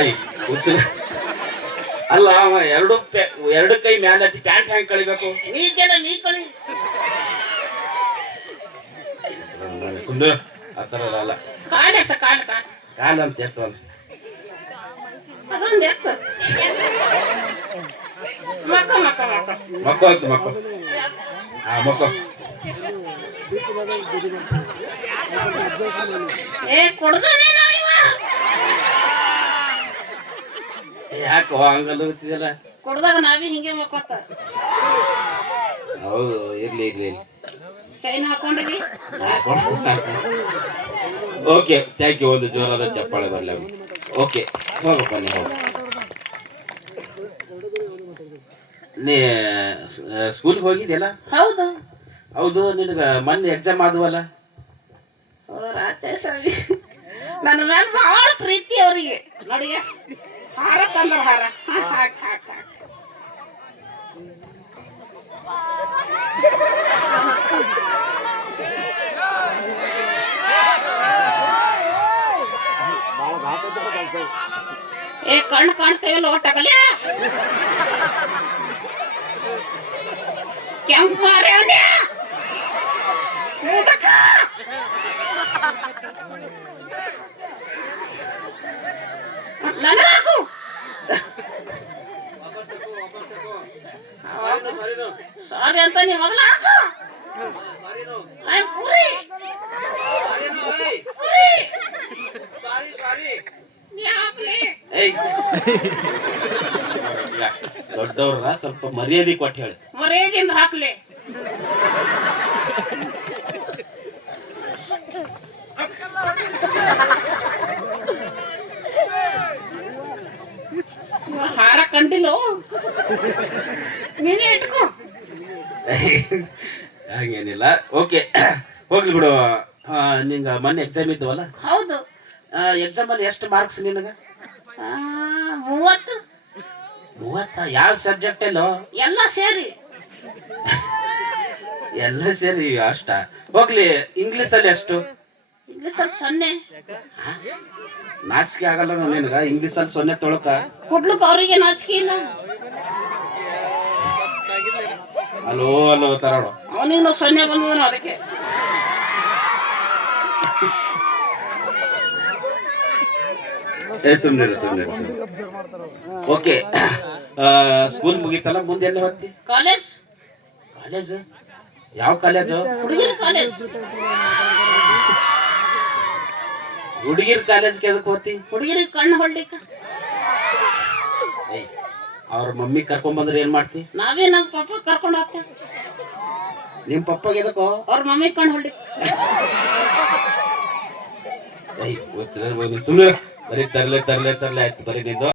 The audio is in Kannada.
ಐ ಹುಚ್ಚು ಅಲ್ಲ ಅವ ಎರಡು ಕೈ ಮ್ಯಾಲ ಪ್ಯಾಂಟ್ ಹೆಂಗ್ ಕಳಿಬೇಕು ನೀಗೆಲ್ಲ ನೀ ಕಳಿ ಸುಂದರ ಆ ಥರ ಅಲ್ಲ ಕಾಲ ಎತ್ತ ಕಾಲ ಕಾಲ ಕಾಲ ಅಂತ ಎತ್ತ ಅದೊಂದು ಎತ್ತ ಮಕ್ಕ ಮಕ್ಕ ಮಕ್ಕ ಮಕ್ಕೋ ಅಂತ ಮಕ್ಕೋ ಹಾ ಮಕ್ಕೋ ಏ ಕೊಡ್ದಾನೆ ನಾವಿವ ಯಾಕೋ ಹಂಗಲ್ಲ ಗೊತ್ತಿದಲ್ಲ ಕೊಡ್ದಾಗ ನಾವೇ ಹಿಂಗೆ ಮಕ್ಕೋತ ಹೌದು ಇರ್ಲಿ ಇರ್ಲಿ ಚೈನ್ ಹಾಕೊಂಡಿವಿ ಓಕೆ ಥ್ಯಾಂಕ್ ಯು ಒಂದು ಜೋರಾದ ಚಪ್ಪಾಳೆ ಬರಲ್ಲ ಓಕೆ ಹೋಗಪ್ಪ ನೀ ಹೋಗ ನೀ ಸ್ಕೂಲ್ಗೆ ಹೋಗಿದ್ಯಲ್ಲ ಹೌದು ಹೌದು ನಿನಗೆ ಮೊನ್ನೆ ಎಕ್ಸಾಮ್ ಆದವಲ್ಲ ಓ ರಾಜ ಸ್ವಾಮಿ ನನ್ನ ಮೇಲೆ ಭಾಳ ಪ್ರೀತಿ ಅವರಿಗೆ ನೋಡಿಗೆ ಹಾರ ತಂದ್ರ ಹಾರ ಹಾಕ್ ಹಾಕ್ ಹಾಕ್ ಹಾಕ್ ಏ ಕಣ್ಣು ಕಾಣ್ತೇವಲ್ಲ ಒಟ್ಟಾಗಲ್ಲ ಕೆಂಪು ಮಾರೆ ನನಗಾಕು ಸಾರಿ ಅಂತ ನೀ ಮೊದಲು ಹಾಕು ಪೂರಿ ಪೂರಿ ನೀ ಹಾಕ್ಲಿ ದೊಡ್ಡವ್ರ ಸ್ವಲ್ಪ ಮರ್ಯಾದೆ ಕೊಟ್ಟು ಹೇಳಿ ಮರ್ಯಾದಿಂದ ಹಾಕ್ಲಿ ಹಾರ ಕಂಡಿಲ್ಲ ನೀನೇ ಇಟ್ಕೋ ಹಾಗೇನಿಲ್ಲ ಓಕೆ ಹೋಗ್ಲಿ ಬಿಡು ನಿಂಗ ಮೊನ್ನೆ ಎಕ್ಸಾಮ್ ಇದ್ದವಲ್ಲ ಹೌದು ಎಕ್ಸಾಮ್ ಅಲ್ಲಿ ಎಷ್ಟು ಮಾರ್ಕ್ಸ್ ನಿನಗ 30 30 ಯಾವ ಸಬ್ಜೆಕ್ಟ್ ಎಲ್ಲೋ ಎಲ್ಲ ಸೇರಿ ಎಲ್ಲ ಸೇರಿ ಅಷ್ಟ ಹೋಗ್ಲಿ ಇಂಗ್ಲಿಷ್ ಅಲ್ಲಿ ಎಷ್ಟು ಇಂಗ್ಲಿಷ್ ಅಲ್ಲಿ 0 ನಾಚಿಕೆ ಆಗಲ್ಲ ನಿನಗ ಇಂಗ್ಲಿಷ್ ಅಲ್ಲಿ 0 ತೊಳಕ ಕೊಡ್ಲಿಕ್ಕೆ ಅವ್ರಿಗೆ ನಾಚಿಕೆ ಇಲ್ಲ ಅಲೋ ಅಲೋ ತರೋಣ ಅವನಿಗೆ 0 ಬಂದವನು ಅದಕ್ಕೆ ಸುಮ್ನೆ ಓಕೆ ಸ್ಕೂಲ್ ಮುಗೀತಲ್ಲ ಮುಂದೆ ಎಲ್ಲಿ ಹೋಗ್ತಿ ಕಾಲೇಜ್ ಕಾಲೇಜ್ ಯಾವ ಕಾಲೇಜು ಹುಡುಗಿರ ಕಾಲೇಜ್ ಹುಡುಗಿರ್ ಕಾಲೇಜ್ಗೆ ಎದಕ್ ಹೋಗ್ತಿ ಹುಡುಗಿರಿಗೆ ಕಣ್ಣು ಹೊಡ್ಲಿಕ್ಕೆ ಅವ್ರ ಮಮ್ಮಿ ಕರ್ಕೊಂಡ್ ಬಂದ್ರೆ ಏನ್ ಮಾಡ್ತಿ ನಾವೇ ನಮ್ಮ ಪಪ್ಪ ಕರ್ಕೊಂಡು ಹೋಗ್ತೇವೆ ನಿಮ್ ಪಪ್ಪಗೆ ಎದಕ್ಕೋ ಅವ್ರ ಮಮ್ಮಿ ಕಣ್ಣು ಹೊಡ್ಲಿಕ್ಕೆ ಸುಮ್ಮನೆ ಬರೀ ತರ್ಲೆ ಆಯ್ತು ಬರೀ ನಿಂದು